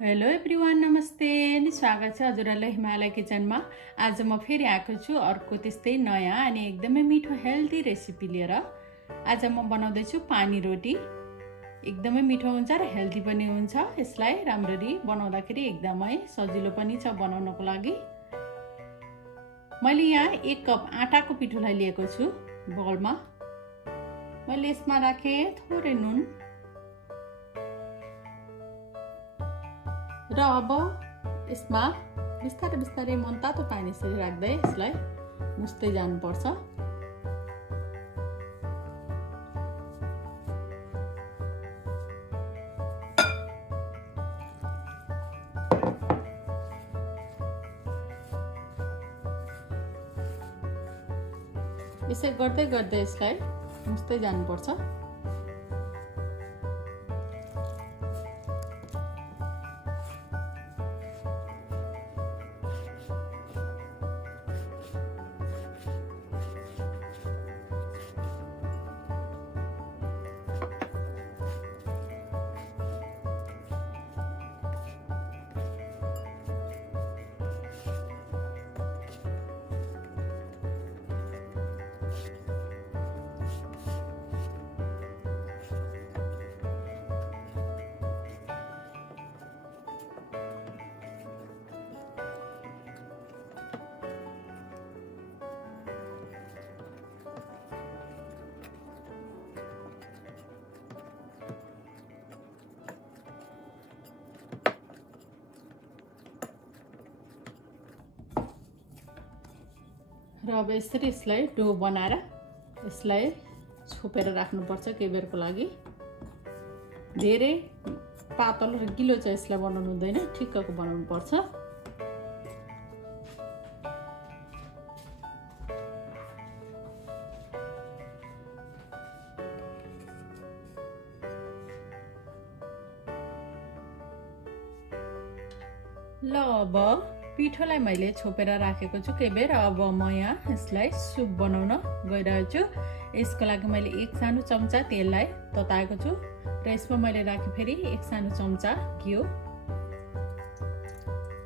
Hello everyone, नमस्ते अनि स्वागत छ हजुरहरूलाई हिमालय किचनमा। आज म फेरि आएको छु अर्को त्यस्तै नयाँ अनि एकदमै मिठो हेल्दी रेसिपी लिएर। आज म बनाउँदैछु पानी रोटी। एकदमै मिठो हुन्छ र हेल्दी पनि हुन्छ। यसलाई राम्ररी बनाउँदाखेरि एकदमै सजिलो पनि छ बनाउनको लागि। मैले यहाँ 1 कप आटाको पिठोलाई लिएको छु बलमा। मैले यसमा राखेँ थोरै नुन र अब यसमा बिस्तारै बिस्तारै मनतातो पानी यसरी राख्दै यसलाई मुस्दै जानुपर्छ। यसै गर्दै गर्दै यसलाई मुस्दै जानुपर्छ। र अब यसरी यसलाई डो बनाएर यसलाई छोपेर राख्नुपर्छ केही बेरको लागि। धेरै पातलो र गिलो चाहिँ यसलाई बनाउनु हुँदैन, ठिक्कको बनाउनु पर्छ। ल अब पिठोलाई मैले छोपेर राखेको छु केही बेर। अब म यहाँ यसलाई सुप बनाउन गइरहेको छु। यसको लागि मैले 1 सानो चम्चा तेललाई तताएको छु र यसमा मैले राखेँ फेरि 1 सानो चम्चा घिउ।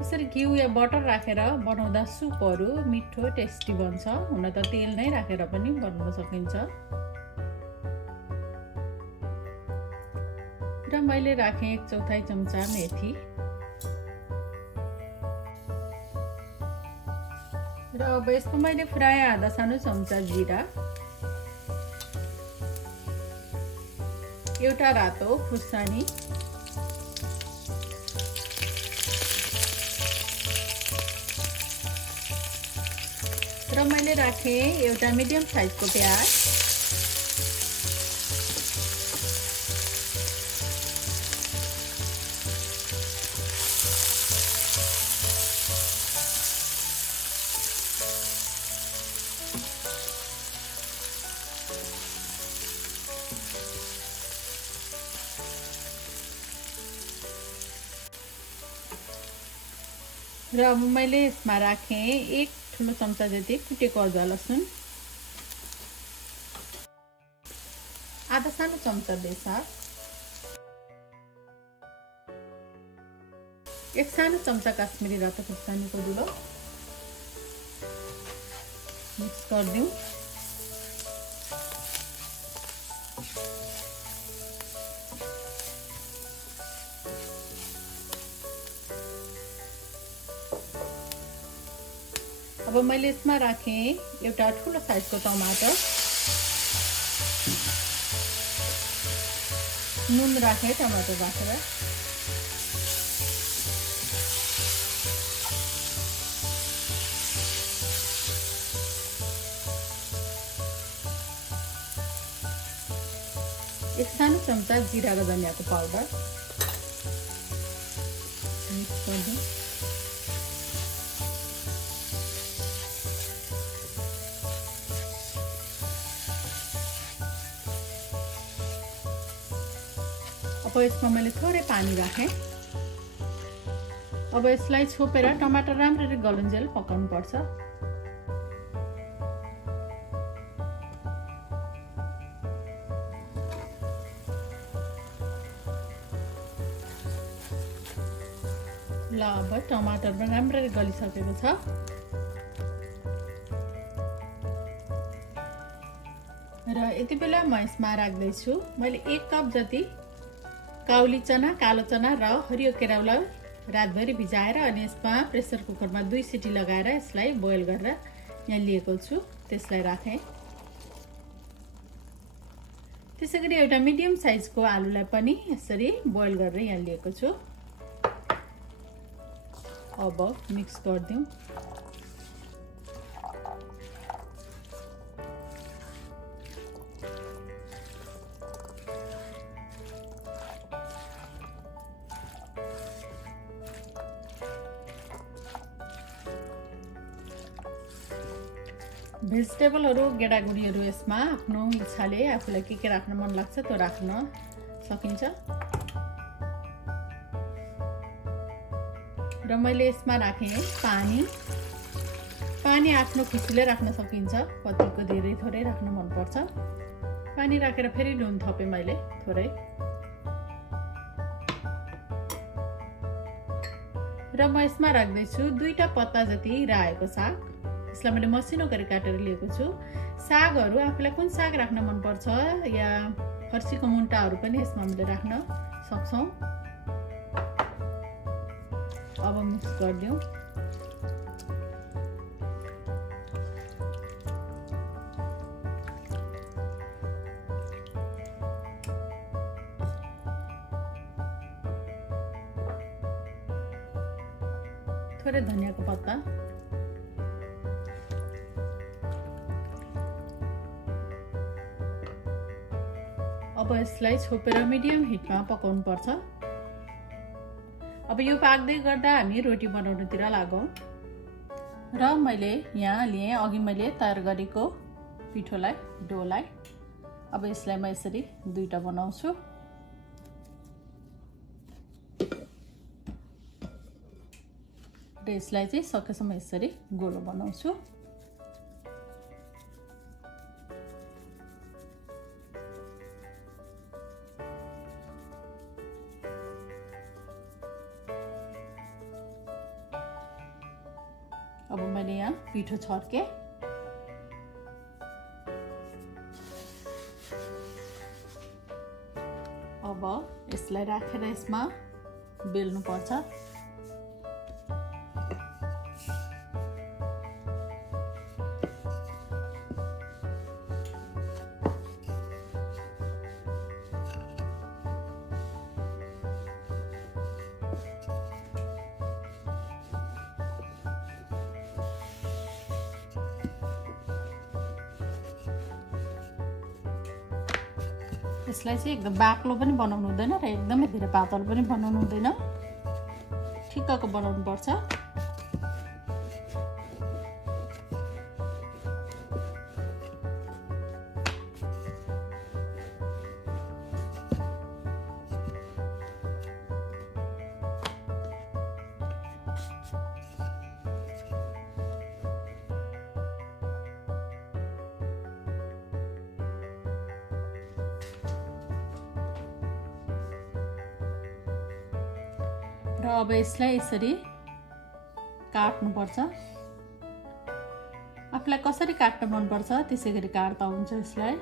यसरी घिउ या बटर राखेर बनाउँदा सुपहरू मिठो टेस्टी बन्छ। हुन त तेल नै राखेर पनि बनाउन सकिन्छ। र मैले राखेँ 1/4 चम्चा मेथी र अब यसको मैले फ्राई आधा सानो चम्चा जिरा, एउटा रातो खुर्सानी र मैले राखेँ एउटा मिडियम साइजको प्याज र अब मैले यसमा राखेँ 1 ठुलो चम्चा जति कुटेको अदुवा लसुन, आधा सानो चम्चा बेसार, 1 सानो चम्चा काश्मिरी रातो खुर्सानीको धुलो मिक्स गरिदिउँ। अब मैले यसमा राखेँ एउटा ठुलो साइजको टमाटर, नुन राखेँ टमाटर राखेर, एक सानो चम्चा जिरा र धनियाको पाउडर मिक्स गरिदिउँ। अब यसमा मैले थोरै पानी राखेँ। अब यसलाई छोपेर टमाटर राम्ररी गलुन्जेल पकाउनु पर्छ। ल अब टमाटर पनि राम्ररी गलिसकेको छ। र यति बेला म यसमा राख्दैछु मैले 1 कप जति काउली चना, कालो चना र हरियो केराउलाई रातभरि भिजाएर अनि यसमा प्रेसर कुकरमा 2 सिटी लगाएर यसलाई बोइल गरेर यहाँ लिएको छु। त्यसलाई राखेँ। त्यसैगरी एउटा मिडियम साइजको आलुलाई पनि यसरी बोइल गरेर यहाँ लिएको छु। अब मिक्स गर्दियौं। भेजिटेबलहरु गेडागुडीहरु यसमा आफ्नो इच्छाले आफूलाई के राख्न मन लाग्छ त्यो राख्न सकिन्छ। र मैले यसमा राखे पानी आफ्नो खुसीले राख्न सकिन्छ। कतिको धेरै थोरै राख्न मन पर्छ। पानी राखेर फेरि नुन थपे मैले थोरै। र म यसमा राख्दै छु 2टा पत्ता जति रायोको साग। यसलाई मैले मसिनो गरी काटेर लिएको छु। सागहरु आफूलाई कुन साग राख्न मन पर्छ या फर्सीको मुन्टाहरु पनि यसमा हामीले राख्न सक्छौं। अब मिक्स गर्दियौं। थोरै धनियाको पत्ता। अब यसलाई छोपेर मिडियम हिटमा पकाउनु पर्छ। अब यो पाक्दै गर्दा हामी रोटी बनाउनुतिर लागौं। र मैले यहाँ लिए अघि मैले तयार गरेको पिठोलाई डोलाई। अब यसलाई म यसरी 2टा बनाउँछु। र यसलाई चाहिँ सकेसम्म यसरी गोलो बनाउँछु। अब मैले यहाँ पिठो छर्के। अब यसलाई राखेर यसमा बेल्नु पर्छ। यसलाई चाहिँ एकदम बाक्लो पनि बनाउनु हुँदैन र एकदमै धेरै पातलो पनि बनाउनु हुँदैन। ठिक्कको बनाउनु पर्छ। र अब यसलाई यसरी काट्नु पर्छ। आफूलाई कसरी काट्न मन पर्छ त्यसैगरी काट्दा हुन्छ यसलाई।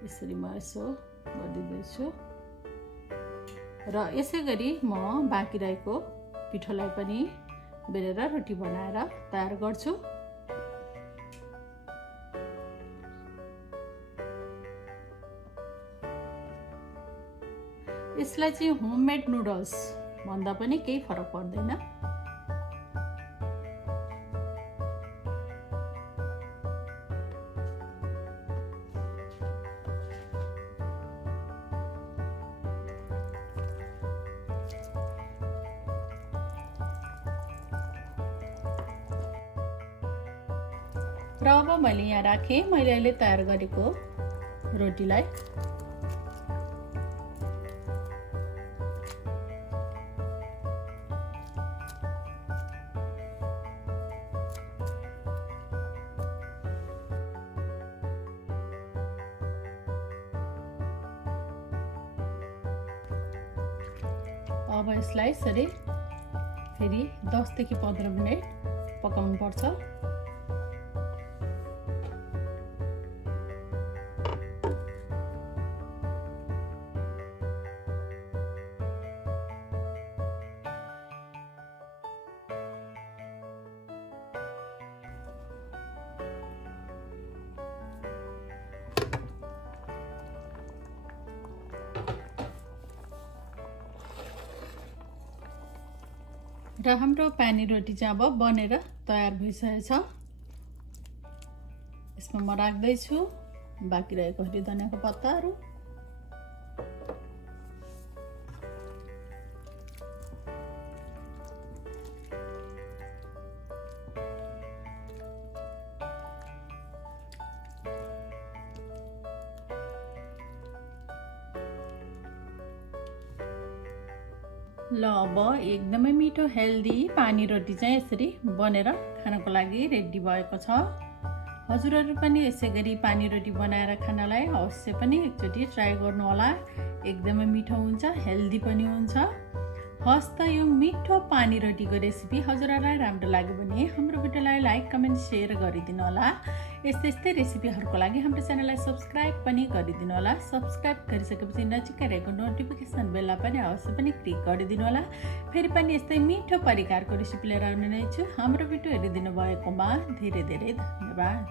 यसरी म यसो गरिदिन्छु। र यसैगरी म बाँकी रहेको पिठोलाई पनि बेलेर रोटी बनाएर तयार गर्छु। यसलाई चाहिँ होममेड नुडल्स भन्दा पनि केही फरक पर्दैन। र अब मैले यहाँ राखेँ मैले अहिले तयार गरेको रोटीलाई। अब यसलाई यसरी फेरि 10 देखि 15 मिनेट पकाउनु पर्छ। र हाम्रो पानी रोटी चाहिँ अब बनेर तयार भइसकेको छ। यसमा म राख्दै छु बाँकी रहेको हरियो धनियाको पत्ताहरू। ल अब एकदमै मिठो हेल्दी पानी रोटी चाहिँ यसरी बनेर खानको लागि रेडी भएको छ। हजुरहरू पनि यसै गरी पानी रोटी बनाएर खानलाई अवश्य पनि एकचोटि ट्राई गर्नु होला। एकदमै मिठो हुन्छ, हेल्दी पनि हुन्छ। हस् त यो मिठो पानी रोटीको रेसिपी हजुरहरूलाई राम्रो लाग्यो भने हाम्रो भिडियोलाई लाइक, कमेन्ट, सेयर गरिदिनु होला। यस्तै रेसिपीहरूको लागि हाम्रो च्यानललाई सब्स्क्राइब पनि गरिदिनु होला। सब्स्क्राइब गरिसकेपछि नजिकै रहेको नोटिफिकेसन बेललाई पनि अवश्य पनि क्लिक गरिदिनु होला। फेरि पनि यस्तै मिठो परिकारको रेसिपी लिएर आउने नै छु। हाम्रो भिडियो हेरिदिनु भएकोमा धेरै धेरै धन्यवाद।